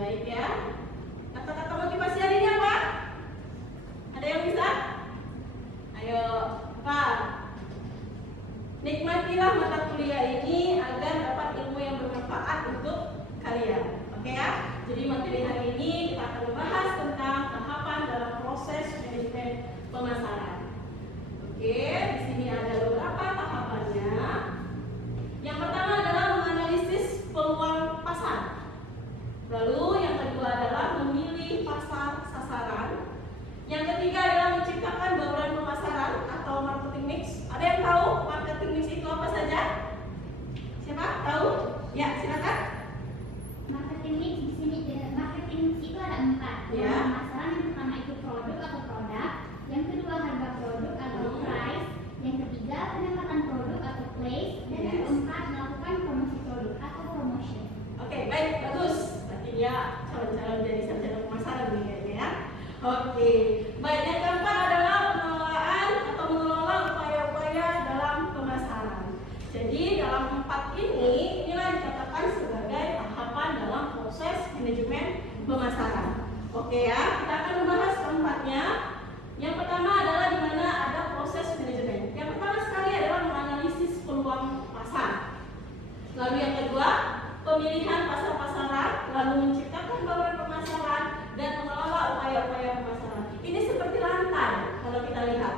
Baik ya. Kata-kata motivasi hari ini apa? Ada yang bisa? Ayo, apa? Nikmatilah mata kuliah ini agar dapat ilmu yang bermanfaat untuk kalian. Oke ya? Jadi materi hari ini kita akan membahas tentang tahapan dalam proses manajemen pemasaran. Oke, di sini ada beberapa tahapannya. Yang pertama adalah menganalisis peluang pasar. Lalu yang kedua adalah memilih pasar sasaran. Yang ketiga adalah menciptakan bauran pemasaran atau marketing mix. Ada yang tahu marketing mix itu apa saja? Siapa tahu? Ya, silakan. Marketing mix di sini marketing mix itu ada 4. Ya. Pemasaran yang pertama itu produk atau produk, yang kedua harga produk atau price, yang ketiga penempatan produk atau place, dan yang keempat melakukan promosi produk atau promotion. Oke, baik, bagus. Berarti dia calon-calon jadi sarjana pemasaran nih kayaknya ya. Oke, baik, yang keempat adalah pengelolaan atau mengelola upaya-upaya dalam pemasaran. Jadi dalam 4 ini, inilah dikatakan sebagai tahapan dalam proses manajemen pemasaran. Oke ya, kita akan membahas keempatnya. Yang pertama adalah di mana ada proses manajemen. Yang pertama sekali adalah menganalisis peluang pasar. Lalu yang kedua, pemilihan pasar-pasaran, lalu menciptakan bauran pemasaran dan mengelola upaya-upaya pemasaran. Ini seperti rantai kalau kita lihat.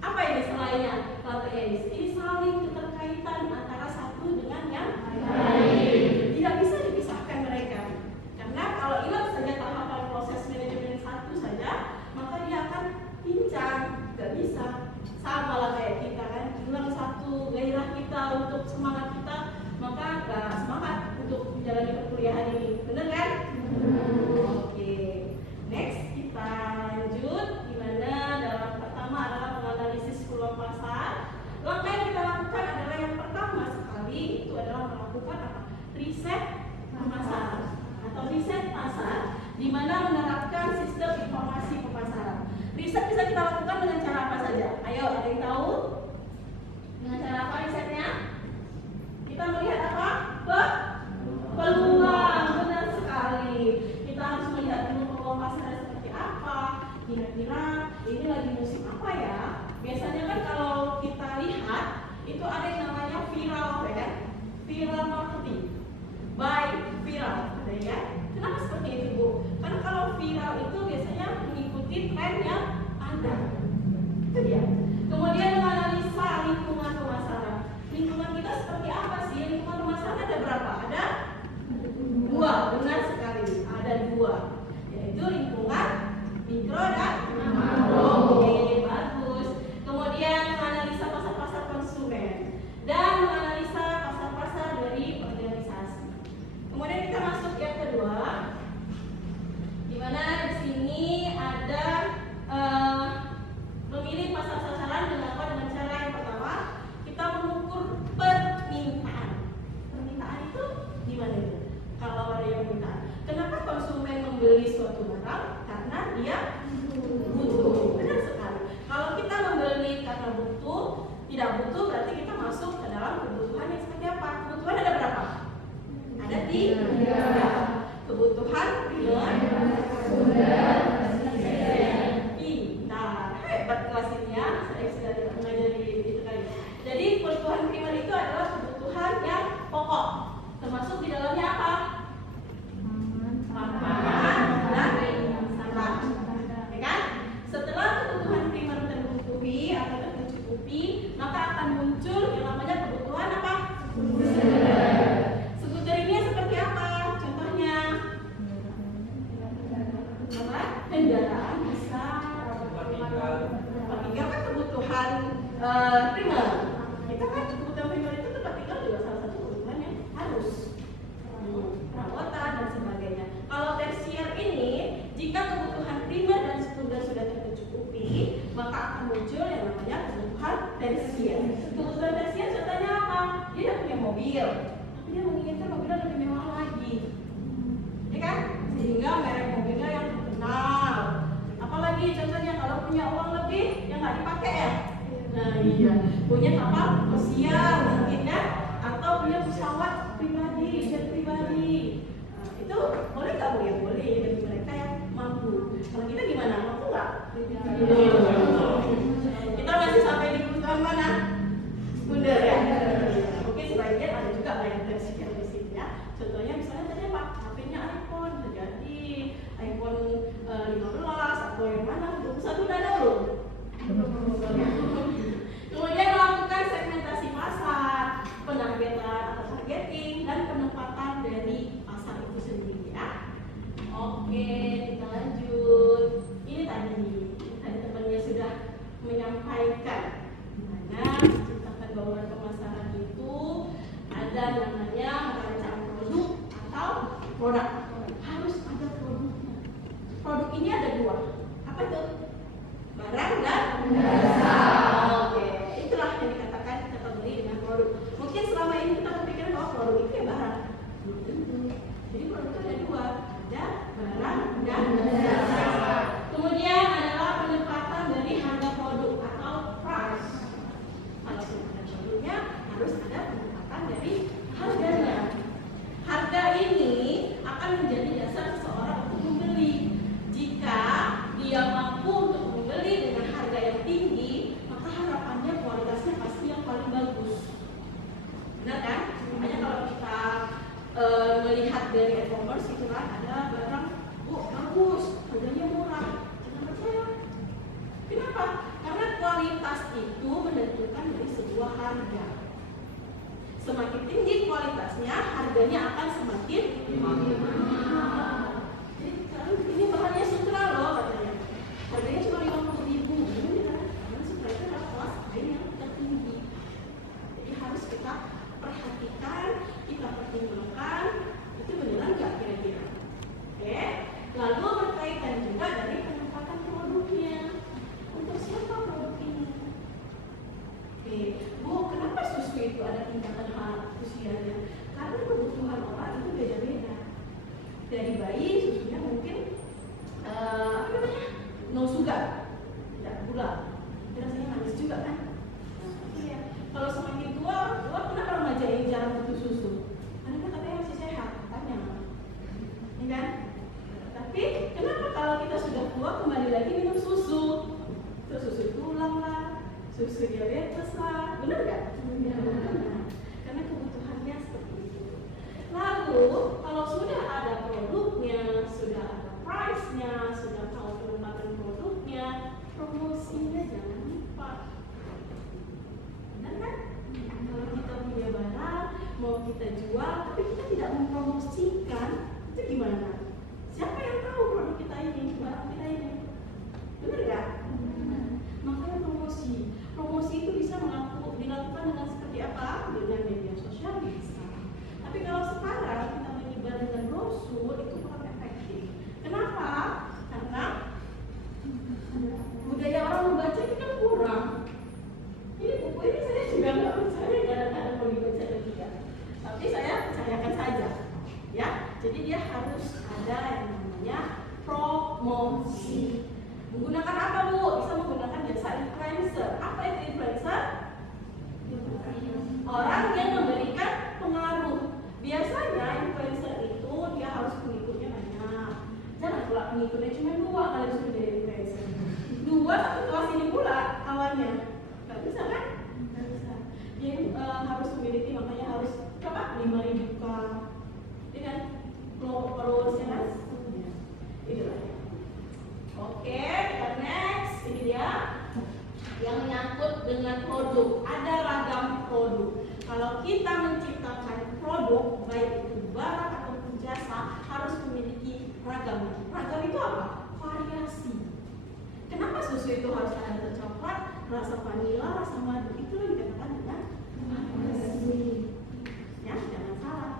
Apa ini selainnya rantai ini? Ini saling keterkaitan antara satu dengan yang lain. Tidak bisa dipisahkan mereka. Karena kalau hilang saja tahapan proses manajemen satu saja, maka dia akan pincang, tidak bisa. Sama lah kayak kita kan, hilang satu gairah kita untuk semangat kita, maka gak semangat untuk menjalani perkuliahan ini. Benar kan? Oke. Next kita lanjut, dimana dalam pertama adalah menganalisis peluang pasar. Langkah yang kita lakukan adalah yang pertama sekali itu adalah melakukan apa? Riset pemasaran atau riset pasar, di mana menerapkan sistem informasi pemasaran. Riset bisa kita lakukan dengan cara apa saja? Ayo, ada yang tahu? Dengan cara apa risetnya? Kita melihat apa? Peluang, benar sekali. Kita harus melihat dulu peluang pasarnya seperti apa. Kira-kira ini lagi musim apa ya? Biasanya kan kalau kita lihat itu ada yang namanya viral, ya kan? Viral marketing, buy viral, ada ya? Kenapa seperti itu Bu? Karena kalau viral itu biasanya mengikuti tren yang ada. Itu dia. Kemudian menganalisa lingkungan pemasaran. Lingkungan kita seperti apa sih? Lingkungan pemasaran ada berapa? Ada 2, benar sekali. Ada 2, yaitu lingkungan mikro dan makro. Oke, bagus. Kemudian menganalisa pasar-pasar konsumen dan menganalisa pasar-pasar dari organisasi. Kemudian kita masuk yang kedua, di mana di sini ada memilih pasar sasaran dengan apa? Dengan cara yang pertama kita mengukur permintaan. Permintaan itu gimana itu? Kalau ada yang minta, kenapa konsumen membeli suatu barang? Karena dia butuh. Benar sekali. Kalau kita membeli karena butuh, tidak butuh berarti kita masuk ke dalam kebutuhan yang seperti apa? Kebutuhan ada berapa? Ada 3. Kebutuhan primer, sekunder, pintar. Hebat kelas ini ya. Saya sudah tidak mengajari itu kali. Jadi kebutuhan primer itu adalah kebutuhan yang pokok. Termasuk di dalamnya apa? Makanan dan sarana. Ya kan? Setelah kebutuhan primer tercukupi atau tercukupi, maka akan muncul yang namanya kebutuhan apa? Sekunder. Sekunder ini seperti apa? Contohnya apa? Kendaraan besar. Tempat tinggal kan kebutuhan primer. Kita kan kebutuhan primer itu tempat tinggal juga salah satu kebutuhan yang harus. Perawatan dan sebagainya. Kalau tersier ini, jika kebutuhan primer dan sekunder sudah tercukupi, maka akan muncul yang namanya kebutuhan tersier. Kebutuhan tersier contohnya apa? Dia tidak punya mobil, tapi dia menginginkan mobilnya lebih mewah lagi, ya kan? Sehingga merek mobilnya yang terkenal. Apalagi contohnya kalau punya uang lebih yang nggak dipakai ya. Nah iya, punya kapal pesiar mungkin ya, atau punya pesawat pribadi, jet pribadi. Itu boleh nggak Bu ya? produk. Harus ada produknya. Produk ini ada dua. Apa itu? Barang dan jasa. Oke, itulah yang dikatakan kategori dengan produk. Mungkin selama ini kita berpikir bahwa produk itu ya barang. Belum tentu. Jadi produk itu ada dua, ada barang dan jasa. Kemudian adalah penempatan dari harga produk atau price. Kalau sudah ada produknya, harus ada penempatan dari harganya. Harga ini akan menjadi dasar seseorang untuk membeli. Jika dia mampu untuk membeli dengan harga yang tinggi, maka harapannya kualitasnya pasti yang paling bagus. Benar kan? Makanya kalau kita melihat dari e-commerce itu kan ada barang, bagus, harganya murah, jangan percaya. Kenapa? Karena kualitas itu menentukan dari sebuah harga. Semakin tinggi kualitasnya, harganya akan semakin mahal. Jadi sekarang ini bahannya sutra loh katanya. Harganya cuma 50.000. Karena sutra itu adalah kelas kain yang tertinggi. Jadi harus kita perhatikan, kita pertimbangkan, itu beneran nggak kira-kira. Oke. Lalu berkaitan juga dari penempatan produknya. Untuk siapa produk ini? Oke, Bu, kenapa susu itu ada tingkatan usianya? Karena kebutuhan orang itu beda-beda. Dari bayi susunya mungkin no sugar, tidak gula. Tapi rasanya manis juga kan? Iya. Kalau semakin tua kenapa remaja ini jarang butuh susu? Karena katanya masih sehat, katanya. Iya kan? Tapi kenapa kalau kita sudah tua kembali lagi minum susu? Terus susu tulang lah, susu diabetes lah, benar gak? Karena kebutuhannya seperti itu. Lalu kalau sudah ada produknya, sudah ada price-nya, sudah tahu penempatan produknya, promosinya jangan lupa. Benar kan? Kalau kita punya barang, mau kita jual, tapi kita tidak mempromosikan, itu gimana? Siapa yang tahu produk kita ini, barang kita ini? Benar gak? Makanya promosi itu bisa dilakukan dengan seperti apa? Dengan media sosial bisa. Tapi kalau sekarang kita menyebar dengan brosur itu kurang efektif. Kenapa? Karena budaya orang membaca itu kan kurang. Ini buku ini saya juga nggak percaya kadang-kadang mau dibaca dan tidak. Tapi saya percayakan saja, ya. Jadi dia harus ada yang namanya promosi. Menggunakan apa, Bu? Bisa menggunakan jasa influencer. Apa itu influencer? Orang yang memberikan pengaruh. Biasanya influencer itu dia harus pengikutnya banyak. Jangan pula pengikutnya cuma 2 kali sudah jadi influencer. 2 satu kelas ini pula kawannya. Gak bisa kan? Gak bisa. Dia harus memiliki, makanya harus berapa? 5.000 k. Dengan followersnya kan? Itulah ya. Oke, kita next. Ini dia yang menyangkut dengan produk. Ada ragam produk. Kalau kita menciptakan produk, baik itu barang ataupun jasa, harus memiliki ragam. Ragam itu apa? Variasi. Kenapa susu itu harus ada rasa coklat, rasa vanila, rasa madu? Itu yang dikatakan dengan variasi. Ya, jangan salah.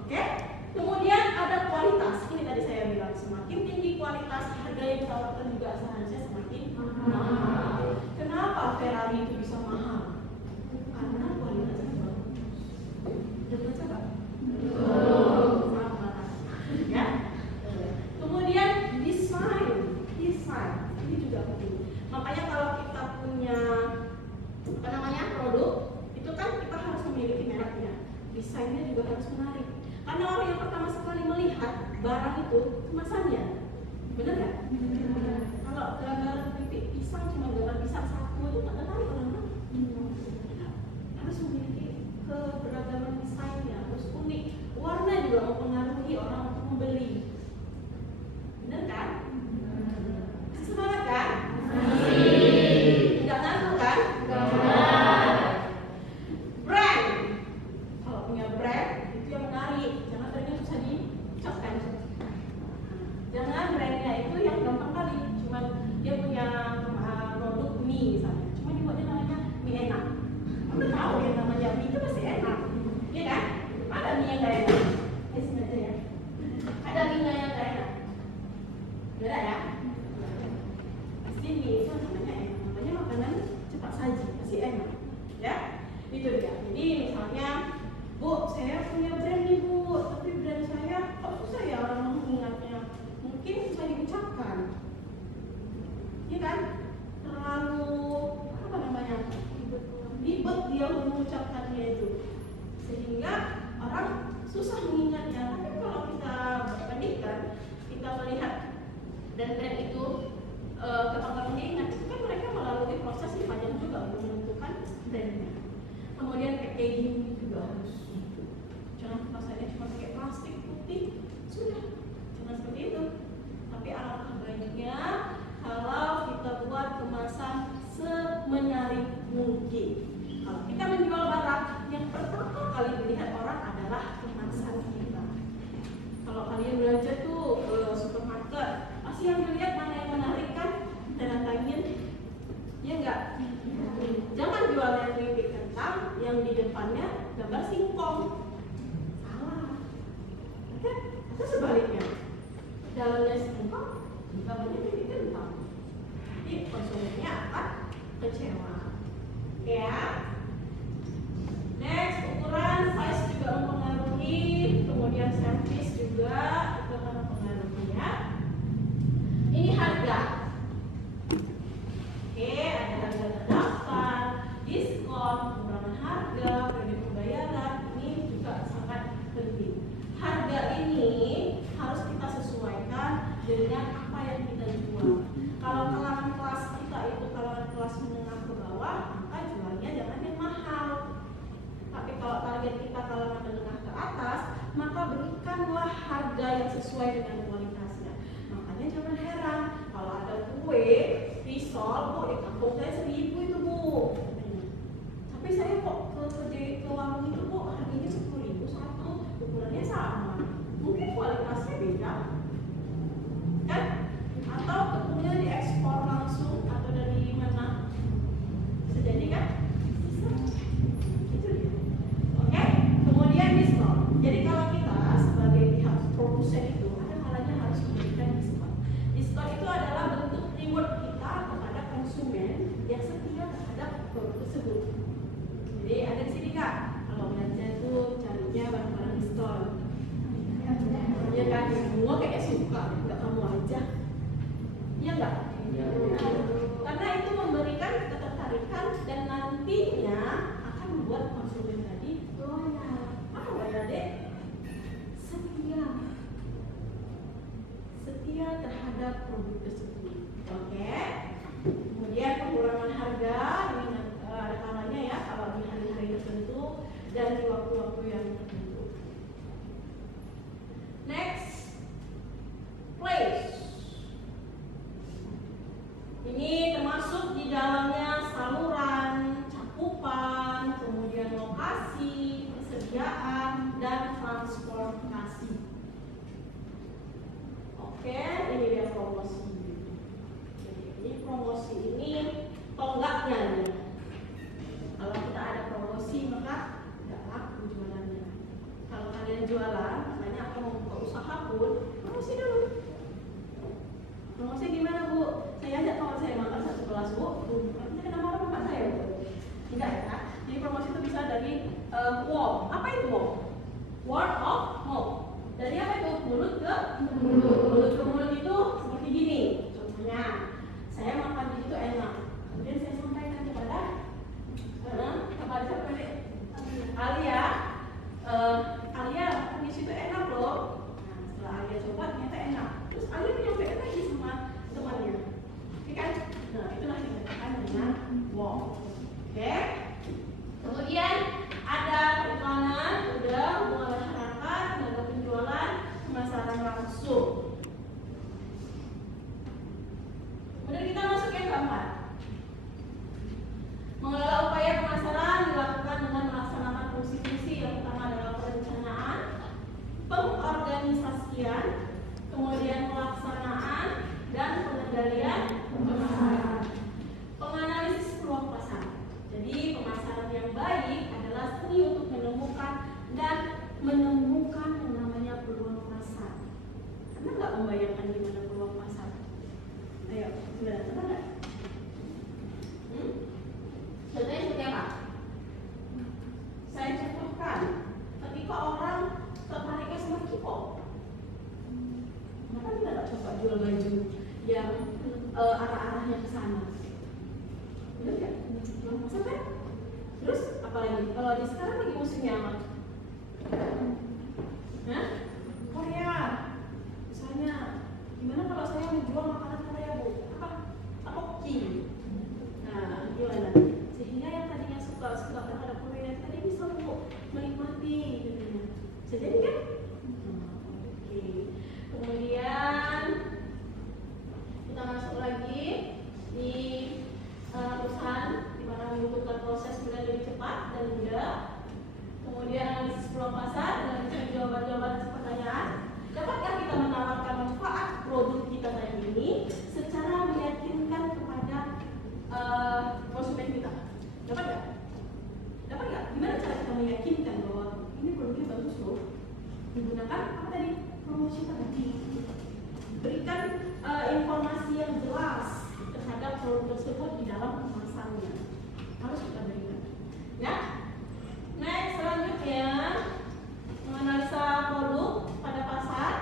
Oke? Kemudian ada kualitas. Ini tadi saya bilang, semakin tinggi kualitas, harga yang ditawarkan juga seharusnya semakin mahal. Kenapa Ferrari itu bisa mahal? Karena kualitasnya bagus. Udah baca Pak? Sama. Ya. Kemudian desain. Ini juga penting. Makanya kalau kita punya produk, itu kan kita harus memiliki mereknya. Desainnya juga harus menarik. Karena orang yang pertama sekali melihat barang itu kemasannya, benar nggak? Kalau gambar pipi pisang cuma gambar pisang satu itu nggak tertarik orang. Harus memiliki keberagaman desainnya, harus unik. Warna juga mempengaruhi orang untuk membeli. Benar kan? Semangat kan? Nggak ngantuk kan? Brand. Kalau punya brand itu yang menarik. Jangan brandnya susah dicapkan. Jangan brandnya itu yang gampang kali. Cuma dia punya produk mie misalnya. Cuma dibuatnya namanya mie enak. Kamu tahu yang namanya mie itu pasti enak, iya kan? Ada mie yang nggak enak. Sengaja ya. mengucapkannya itu, sehingga orang susah mengingatnya. Tapi kalau kita bandingkan, kita melihat dan brand itu gampang diingat, itu kan mereka melalui proses yang panjang juga untuk menentukan brandnya. Kemudian packaging juga harus, jangan kemasannya cuma pakai plastik putih, sudah, jangan seperti itu. Tapi alangkah baiknya kalau kita buat kemasan semenarik mungkin. Kalau kita menjual barang, yang pertama kali dilihat orang adalah kemasan kita. Kalau kalian belanja tuh ke supermarket, pasti yang dilihat mana yang menarik kan? Tanda tangan, ya enggak? Jangan jual yang keripik kentang, yang di depannya gambar singkong. Salah. Oke? Atau sebaliknya, dalamnya singkong, gambarnya keripik kentang. Jadi konsumennya akan kecewa. Oke ya? Next, ukuran, size juga mempengaruhi, kemudian service juga itu akan mempengaruhi ya. Ini harga. Oke, ada harga terdaftar, diskon, pengurangan harga, kredit pembayaran, ini juga sangat penting. Harga ini harus kita sesuaikan dengan apa yang kita jual. Kalau kalangan kelas kita itu kalangan kelas menengah ke bawah, maka jualnya jangan yang mahal. Tapi kalau target kita kalangan menengah ke atas, maka berikanlah harga yang sesuai dengan kualitasnya. Makanya jangan heran kalau ada kue risol, kok di kampung saya 1.000 itu bu. Tapi saya kok ke warung itu kok harganya 10.000 satu, ukurannya sama. Mungkin kualitasnya beda, kan? Atau tepungnya diekspor langsung atau dari mana? Bisa jadi kan? Itu dia. Oke, kemudian diskon. Jadi kalau kita sebagai pihak produsen itu ada kalanya harus memberikan diskon. Diskon itu adalah bentuk reward kita kepada konsumen yang setia terhadap produk tersebut. Jadi ada di sini kak, kalau belanja itu carinya barang-barang diskon. Ya kan, semua kayaknya suka, nggak kamu aja. Iya nggak? Karena itu memberikan ketertarikan dan nantinya akan membuat konsumen tadi loyal. Apa ya dek? Setia terhadap produk tersebut. Oke. Kemudian pengurangan harga ini ada kalanya ya kalau di hari-hari tertentu dan di waktu-waktu yang tertentu. Next, place. Ini termasuk di dalamnya saluran, cakupan, kemudian lokasi, persediaan, dan transportasi. Oke, ini dia promosi. Jadi ini promosi ini tonggaknya nih. Kalau kita ada promosi maka tidak laku jualannya. Kalau kalian jualan, makanya atau mau buka usaha pun promosi dulu. Promosi gimana bu? Saya ajak kawan saya makan satu gelas bu. Nanti kena marah bapak saya bu. Tidak ya. Jadi promosi itu bisa dari word. Apa itu word? Word of mouth. Dari apa itu? Mulut ke mulut. Mulut ke mulut itu seperti gini. Contohnya, saya makan di situ enak. Kemudian saya sampaikan kepada siapa nih? Alia. Alia makan di situ enak loh. Nah, setelah Alia coba ternyata enak. Terus Alia menyampaikan lagi sama temannya. Oke kan? Nah, itulah yang dikatakan dengan wow. Oke. Kemudian ada periklanan, udah hubungan masyarakat, tenaga penjualan, pemasaran langsung. Kemudian kita masuk yang keempat. Mengelola upaya pemasaran dilakukan dengan melaksanakan fungsi-fungsi yang pertama adalah perencanaan, pengorganisasian, kemudian pelaksanaan dan pengendalian pemasaran. Penganalisis peluang pasar. Jadi pemasaran yang baik adalah seni untuk menemukan yang namanya peluang pasar. Karena menggunakan apa tadi? Promosi tadi. Berikan informasi yang jelas terhadap produk tersebut di dalam kemasannya. Harus kita berikan. Ya. Next, selanjutnya menganalisa produk pada pasar.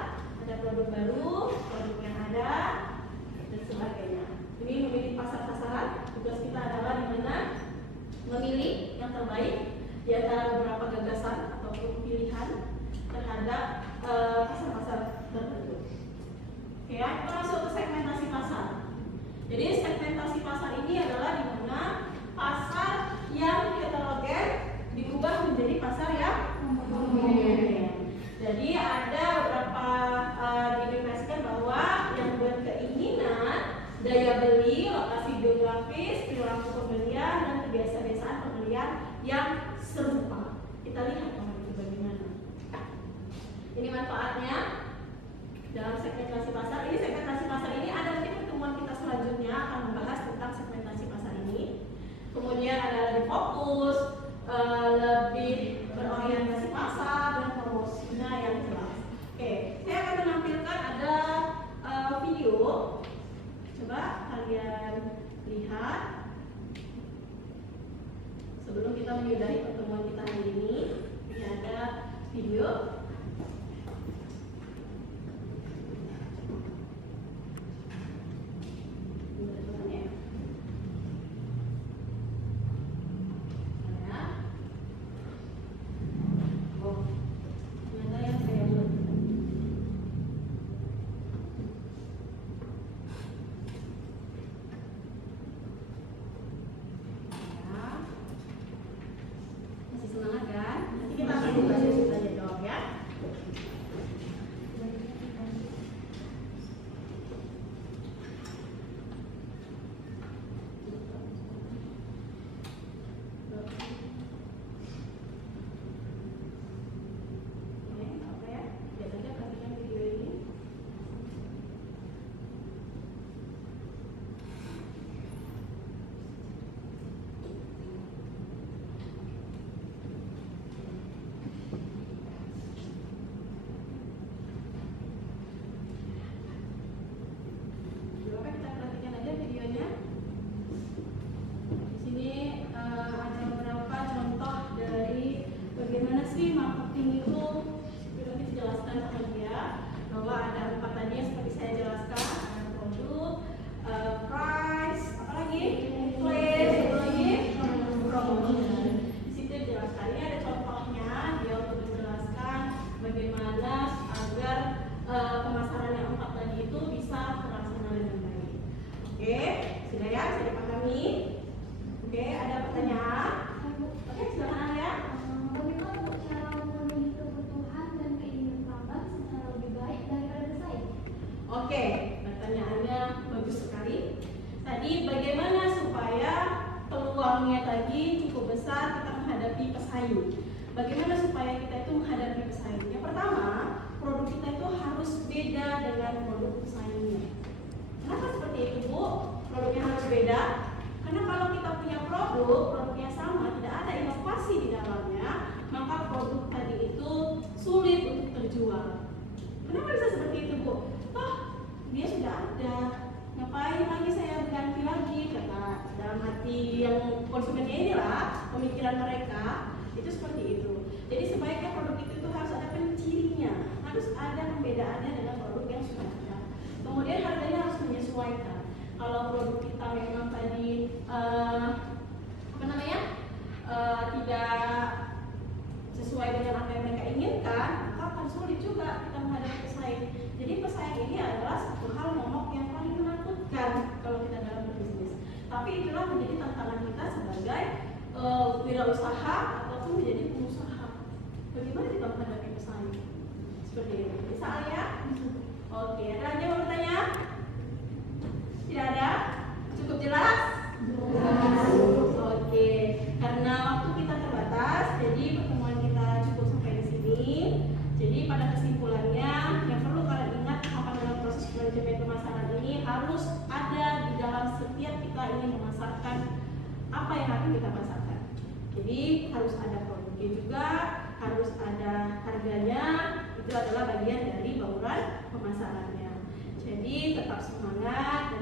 Ada produk baru, produk yang ada, dan sebagainya. Ini memilih pasar-pasaran. Tugas kita adalah di mana memilih yang terbaik di antara beberapa gagasan ataupun pilihan terhadap pasar-pasar tertentu. Oke, ya, kita masuk ke segmentasi pasar. Jadi segmentasi pasar ini adalah di mana pasar yang heterogen diubah menjadi pasar yang homogen. Jadi ada beberapa didefinisikan bahwa yang berkeinginan, daya beli, lokasi geografis, perilaku pembelian, dan kebiasaan-kebiasaan pembelian yang serupa. Kita lihat itu bagaimana. Ini manfaatnya dalam segmentasi pasar. Ini segmentasi pasar ini ada nanti pertemuan kita selanjutnya akan membahas tentang segmentasi pasar ini. Kemudian ada lebih fokus, lebih berorientasi pasar dan promosinya yang jelas. Oke, saya akan menampilkan ada video. Coba kalian lihat sebelum kita menyudahi pertemuan kita hari ini. Ini ada video. Bagaimana supaya kita itu menghadapi pesaing? Yang pertama, produk kita itu harus beda dengan produk pesaingnya. Kenapa seperti itu, Bu? Produknya harus beda? Karena kalau kita punya produknya sama, tidak ada inovasi di dalamnya, maka produk tadi itu sulit untuk terjual. Kenapa bisa seperti itu, Bu? Toh, dia sudah ada. Ngapain lagi saya ganti lagi? Kata dalam hati yang konsumennya inilah, pemikiran mereka. Itu seperti itu. Jadi sebaiknya produk itu harus ada pencirinya, harus ada pembedaannya dengan produk yang sudah ada. Kemudian harganya harus menyesuaikan. Kalau produk kita memang tadi tidak sesuai dengan apa yang mereka inginkan, maka akan sulit juga kita menghadapi pesaing. Jadi pesaing ini adalah satu hal momok yang paling menakutkan kalau kita dalam berbisnis. Tapi itulah menjadi tantangan kita sebagai wirausaha ataupun menjadi pengusaha. Bagaimana kita menghadapi pesaing seperti ini? Misalnya, oke, ada lagi yang mau bertanya? Tidak ada? Cukup jelas? Oke, karena waktu kita terbatas, jadi pertemuan kita cukup sampai di sini. Jadi pada kesimpulannya, yang perlu kalian ingat apa dalam proses manajemen pemasaran ini harus ada di dalam setiap kita ingin memasarkan apa yang akan kita pasarkan. Jadi harus ada produknya juga, harus ada harganya, itu adalah bagian dari bauran pemasarannya. Jadi tetap semangat